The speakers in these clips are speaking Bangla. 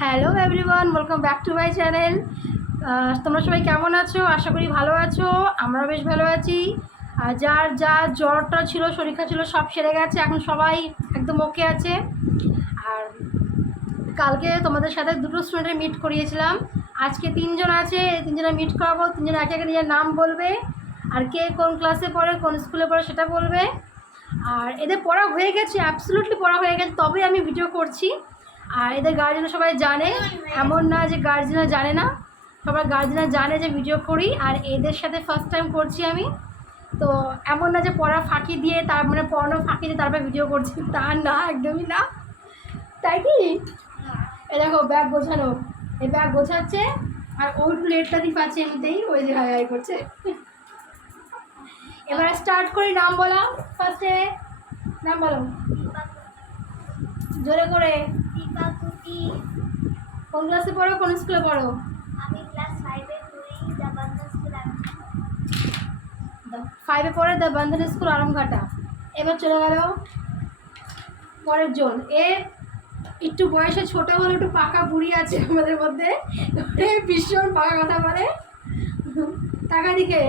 Hello everyone, welcome back to my channel. তোমরা সবাই কেমন আছো? আশা করি ভালো আছো। আমরা বেশ ভালো আছি। যার যা জ্বরটা ছিল, শরীর খারাপ ছিল, সব সেরে গেছে। এখন সবাই একদম ওকে আছে। আর কালকে তোমাদের সাথে দুটো স্টুডেন্টের মিট করিয়েছিলাম। আজকে তিনজন আছে, তিনজনে মিট করাবো। তিনজন একে একে নিজের নাম বলবে, আর কে কোন ক্লাসে পড়ে, কোন স্কুলে পড়ে সেটা বলবে। আর এদের পড়া হয়ে গেছে, অ্যাবসলিউটলি পড়া হয়ে গেছে, তবে আমি ভিডিও করছি। আর এদের গার্জেনরা সবাই জানে, এমন না যে গার্জেনরা জানে না, সবার গার্জেনরা জানে যে ভিডিও করি। আর এদের সাথে ফার্স্ট টাইম করছি আমি, তো এমন না যে পড়া ফাঁকি দিয়ে তার মানে পড়ানো ফাঁকি দিয়ে তারপরে ভিডিও করছি, তা না, একদমই না। তাই কি? এই দেখো ব্যাগ গোছানো, এই ব্যাগ গোছাচ্ছে। আর ওই প্লেটটা দিয়ে পাচ্ছে এমনিতেই, ওই যে হাই হাই করছে। এবারে স্টার্ট করি, নাম বলা। ফার্স্টে নাম বলো জোরে করে। কোন ক্লাসে পড়ো, কোন স্কুলে পড়ো? আমি ক্লাস 5 এ পড়ি, দ্য বন্ধন স্কুল আরামঘাটা। 5 এ পড়ে দ্য বন্ধন স্কুল আরামঘাটা। এবার চলে গেল পরের জন। এ একটু বয়সে ছোট হলো, একটু পাকা বুড়ি আছে আমাদের মধ্যে, ভীষণ পাকা কথা বলে। টাকা দিকে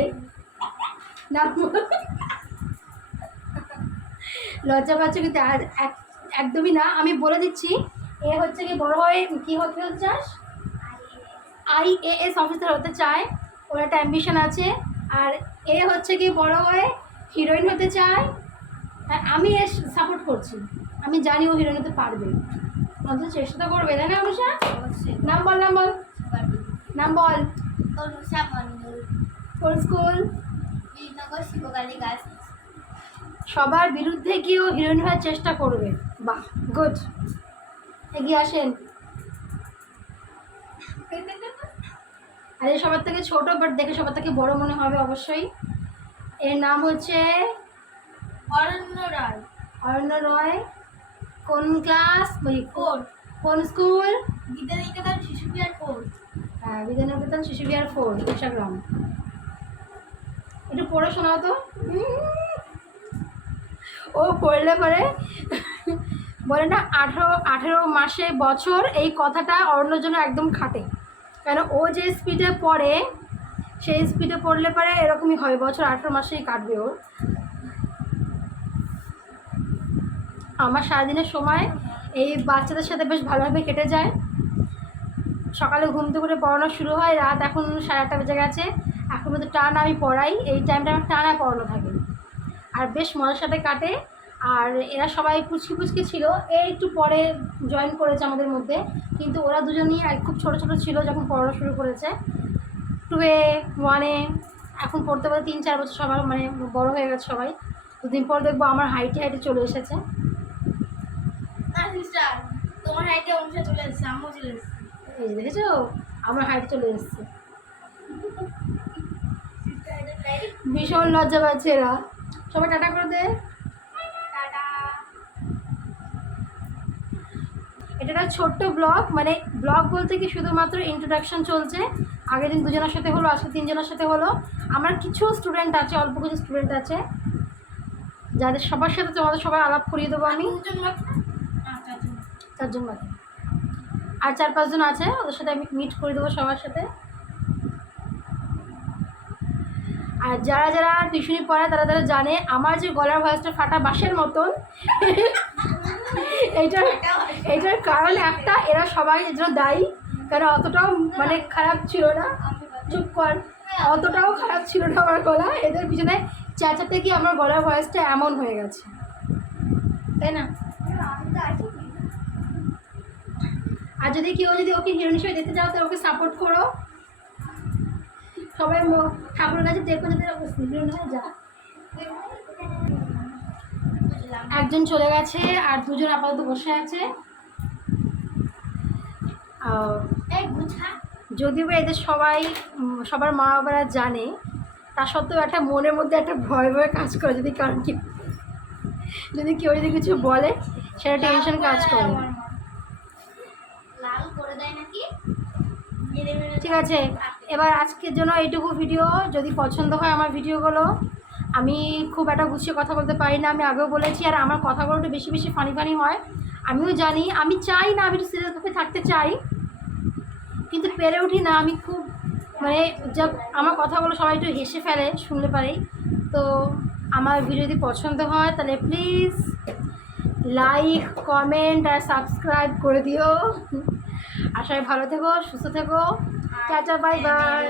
না, লজ্জা পাচ্ছে কিন্তু একদমই না। আমি বলে দিচ্ছি, এ হচ্ছে কি বড় হয়ে কী হতে চাস? IAS অফিসার হতে চায়, ওর একটা অ্যাম্বিশন আছে। আর এ হচ্ছে কি বড় হয়ে হিরোইন হতে চায়। আর আমি এর সাপোর্ট করছি, আমি জানি ও হিরোইন হতে পারবে, অন্তত চেষ্টা করবে, তাই না অনুষা? নাম বল, নাম বল, নাম বল। অনুষা মণ্ডল, কোন স্কুল? বীরনগর শিবকালী গার্লস। সবার বিরুদ্ধে গিয়ে ও হিরোইন হওয়ার চেষ্টা করবে। বাহ, গুড। এগিয়ে আসেন। আর এই সবার থেকে ছোট, বাট দেখে সবার থেকে বড় মনে হবে অবশ্যই। এর নাম হচ্ছে অরণ্য রায়। অরণ্য রয়। কোন ক্লাস? কোন স্কুল? বিদ্যানিকেতন শিশু বিহার 4। হ্যাঁ, বিদ্যানিকেতন শিশু বিহার 4, কুশাগ্রাম। একটু পড়ে শোনাও তো। ও পড়লে পরে বলে না, 18 মাসে বছর, এই কথাটা অরণ্যর জন্য একদম খাটে। কেন, ও যে স্পিডে পড়ে, সেই স্পিডে পড়লে পরে এরকমই হবে, বছর 18 মাসেই কাটবে ওর। আমার সারাদিনের সময় এই বাচ্চাদের সাথে বেশ ভালোভাবে কেটে যায়। সকালে ঘুম থেকে উঠে পড়ানো শুরু হয়, রাত এখন 8:30 বেজে গেছে, এখন মধ্যে টানা আমি পড়াই। এই টাইমটা আমার টানা পড়ানো থাকে, আর বেশ মজার সাথে কাটে। আর এরা সবাই পুচকি পুচকি ছিল, এই একটু পরে জয়েন করেছে আমাদের মধ্যে, কিন্তু ওরা দুজনই খুব ছোট ছোট ছিল যখন পড়ানো শুরু করেছে। 2-এ 1-এ, এখন পড়তে পড়তে 3-4 বছর সবার মানে বড় হয়ে গেছে সবাই। দুদিন পর দেখবো আমার হাইটে হাইটে চলে এসেছে। না সিস্টার, তোমার হাইটে অনুষা চলে এসেছে, আম্মু চলে এসেছে। এই দেখেছো, আমার হাইট চলে এসেছে। ভীষণ লজ্জা পাচ্ছে এরা। সবাই টাটা করে দে। টাটা। এটা একটা ছোট্ট ব্লগ, মানে ব্লগ বলতে কি শুধুমাত্র ইন্ট্রোডাকশন চলছে। আগের দিন 2 জনের সাথে হলো, আজকে 3 জনের সাথে হলো। আমার কিছু স্টুডেন্ট আছে, অল্প কিছু স্টুডেন্ট আছে, যাদের সবার সাথে তোমাদের সবাই আলাপ করিয়ে দেবো আমি। 4 জন বাকি, আর 4-5 জন আছে, ওদের সাথে আমি মিট করে দেবো সবার সাথে। আর যারা যারা টিউশনি পড়ায় তারা তারা জানে আমার যে গলার ভয়েসটা ফাটা বাঁশের মতন, এইটার কারণ একটা, এরা সবাই এর জন্য দায়ী। কারণ অতটাও মানে খারাপ ছিল না, চুপ কর, অতটাও খারাপ ছিল না আমার গলা। এদের পিছনে চেঁচাতে গিয়ে আমার গলার ভয়েসটা এমন হয়ে গেছে, তাই না? আর যদি কেউ যদি ওকে হিরোইন হিসেবে দেখতে চাও, তো ওকে সাপোর্ট করো। সবাই ঠাকুরের কাছে দেখো যাতে হিরোইন হয়ে যা। একজন চলে গেছে, আর 2 জন আপাতত বসে আছে। যদিও বা এদের সবাই সবার মা বাবারা জানে, তা সত্ত্বেও একটা মনের মধ্যে একটা ভয় ভয় কাজ করে, যদি কারণ কি, যদি কেউ যদি কিছু বলে সেটা টেনশন কাজ করে। লাল করে দেয় নাকি? ঠিক আছে, এবার আজকের জন্য এইটুকু ভিডিও। যদি পছন্দ হয় আমার ভিডিওগুলো, আমি খুব একটা গুছিয়ে কথা বলতে পারি না, আমি আগেও বলেছি। আর আমার কথাগুলো একটু বেশি বেশি ফানি ফানি হয়, আমিও জানি। আমি চাই না, আমি একটু সিরিয়াসভাবে থাকতে চাই, কিন্তু পেরে উঠি না। আমি খুব মানে যা আমার কথাগুলো সবাই একটু হেসে ফেলে শুনলে পারেই। তো আমার ভিডিও যদি পছন্দ হয় তাহলে প্লিজ লাইক কমেন্ট আর সাবস্ক্রাইব করে দিও। আর সবাই ভালো থেকো, সুস্থ থেকো। Tata, bye by.